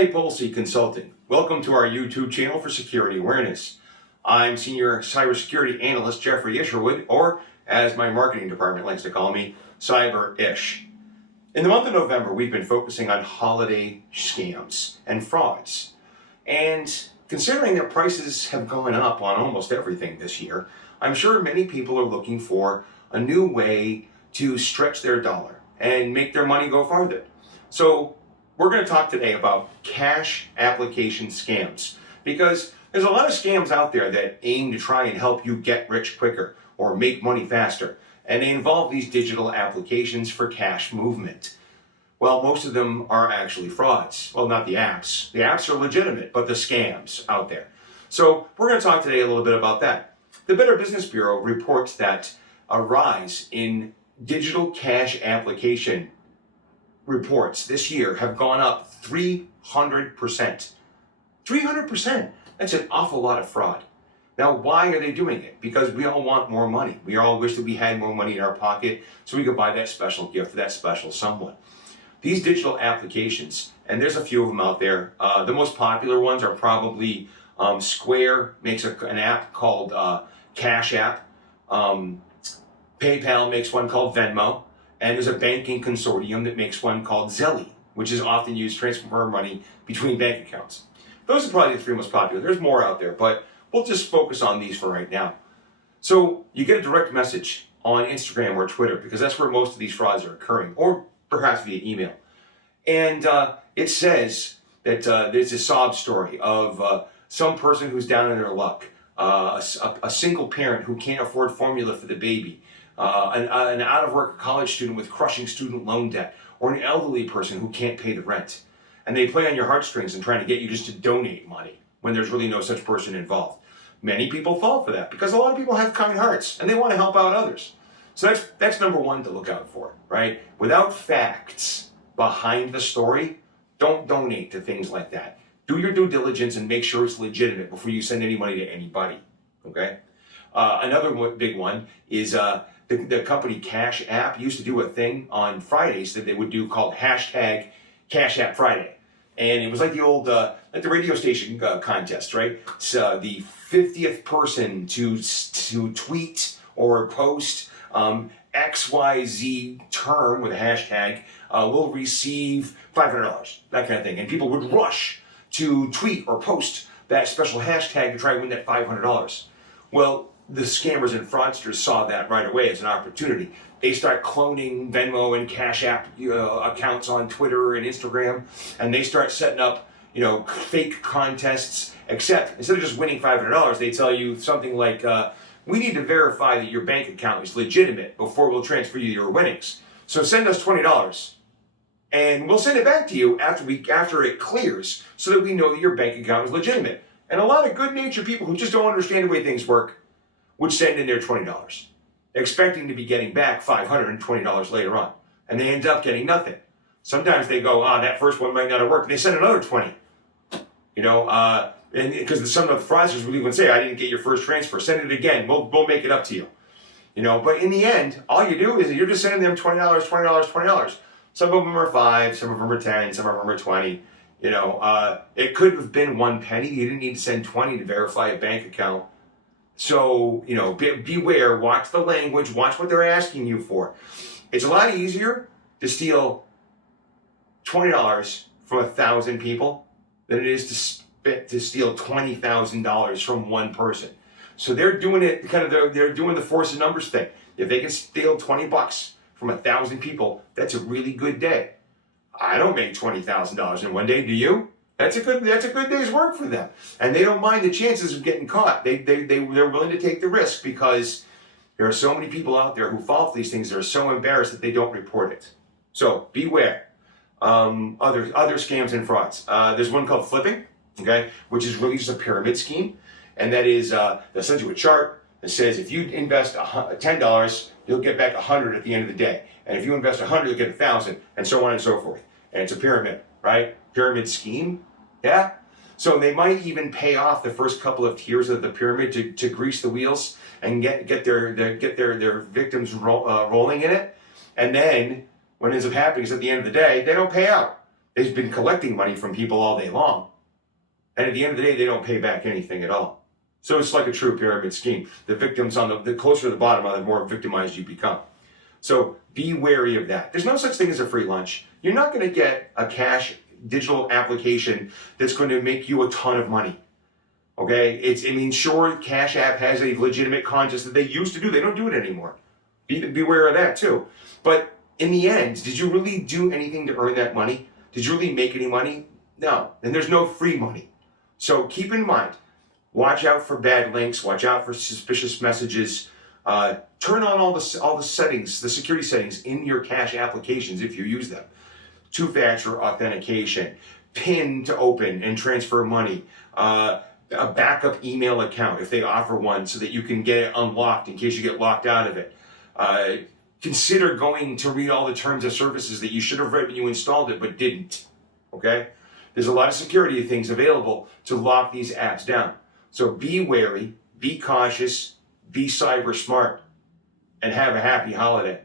MMA Policy Consulting. Welcome to our YouTube channel for security awareness. I'm Senior Cybersecurity Analyst Jeffrey Isherwood, or as my marketing department likes to call me, Cyber-ish. In the month of November, we've been focusing on holiday scams and frauds. And considering that prices have gone up on almost everything this year, I'm sure many people are looking for a new way to stretch their dollar and make their money go farther. So we're going to talk today about cash application scams, because there's a lot of scams out there that aim to try and help you get rich quicker or make money faster, and they involve these digital applications for cash movement. Well, most of them are actually frauds. Well, not the apps. The apps are legitimate, but the scams out there. So we're going to talk today a little bit about that. The Better Business Bureau reports that a rise in digital cash application reports this year have gone up 300%. 300%. That's an awful lot of fraud. Now, why are they doing it? Because we all want more money. We all wish that we had more money in our pocket so we could buy that special gift for that special someone. These digital applications, and there's a few of them out there, the most popular ones are probably Square makes an app called Cash App. PayPal makes one called Venmo. And there's a banking consortium that makes one called Zelle, which is often used to transfer money between bank accounts. Those are probably the three most popular. There's more out there, but we'll just focus on these for right now. So you get a direct message on Instagram or Twitter, because that's where most of these frauds are occurring, or perhaps via email. And it says that there's a sob story of some person who's down in their luck, a single parent who can't afford formula for the baby, an out-of-work college student with crushing student loan debt, or an elderly person who can't pay the rent. And they play on your heartstrings and trying to get you just to donate money when there's really no such person involved. Many people fall for that because a lot of people have kind hearts and they want to help out others. So that's number one to look out for, right? Without facts behind the story, don't donate to things like that. Do your due diligence and make sure it's legitimate before you send any money to anybody, okay? Another big one is the company Cash App used to do a thing on Fridays that they would do called hashtag Cash App Friday. And it was like the old, like the radio station contest, right? So the 50th person to tweet or post XYZ term with a hashtag will receive $500, that kind of thing. And people would rush to tweet or post that special hashtag to try to win that $500. Well, the scammers and fraudsters saw that right away as an opportunity. They start cloning Venmo and Cash App accounts on Twitter and Instagram, and they start setting up, fake contests. Except instead of just winning $500, they tell you something like, "We need to verify that your bank account is legitimate before we'll transfer you your winnings. So send us $20, and we'll send it back to you after it clears, so that we know that your bank account is legitimate." And a lot of good-natured people who just don't understand the way things work would send in their $20, expecting to be getting back $520 later on. And they end up getting nothing. Sometimes they go, that first one might not have worked. And they send another 20. And because some of the fraudsters will even say, "I didn't get your first transfer. Send it again. We'll make it up to you." But in the end, all you do is you're just sending them $20, $20, $20. Some of them are 5, some of them are 10, some of them are 20. It could have been 1 penny. You didn't need to send 20 to verify a bank account. So, beware, watch the language, watch what they're asking you for. It's a lot easier to steal $20 from 1,000 people than it is to steal $20,000 from one person. So they're doing it they're doing the force of numbers thing. If they can steal $20 from 1,000 people, that's a really good day. I don't make $20,000 in one day, do you? That's a good day's work for them, and they don't mind the chances of getting caught. They're willing to take the risk because there are so many people out there who fall for these things. They're so embarrassed that they don't report it. So beware. Other scams and frauds. There's one called flipping, okay, which is really just a pyramid scheme, and that is they'll send you a chart that says if you invest $10, you'll get back 100 at the end of the day, and if you invest 100, you'll get 1,000, and so on and so forth. And it's a pyramid, right? Pyramid scheme. Yeah. So they might even pay off the first couple of tiers of the pyramid to grease the wheels and get their victims rolling in it. And then what ends up happening is at the end of the day, they don't pay out. They've been collecting money from people all day long. And at the end of the day, they don't pay back anything at all. So it's like a true pyramid scheme. The victims the closer to the bottom are, the more victimized you become. So be wary of that. There's no such thing as a free lunch. You're not going to get a cash digital application that's going to make you a ton of money. Okay? Sure, Cash App has a legitimate contest that they used to do. They don't do it anymore. Beware of that too. But in the end, did you really do anything to earn that money? Did you really make any money? No. And there's no free money. So keep in mind, watch out for bad links, watch out for suspicious messages, turn on all the settings, the security settings in your Cash applications if you use them. Two-factor authentication, PIN to open and transfer money, a backup email account if they offer one so that you can get it unlocked in case you get locked out of it. Consider going to read all the terms of services that you should have read when you installed it but didn't. Okay? There's a lot of security things available to lock these apps down. So be wary, be cautious, be cyber smart, and have a happy holiday.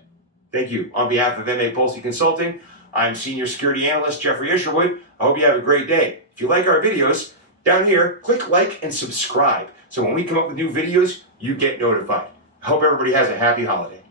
Thank you. On behalf of MA Pulsey Consulting, I'm Senior Security Analyst Jeffrey Isherwood. I hope you have a great day. If you like our videos, down here, click like and subscribe. So when we come up with new videos, you get notified. I hope everybody has a happy holiday.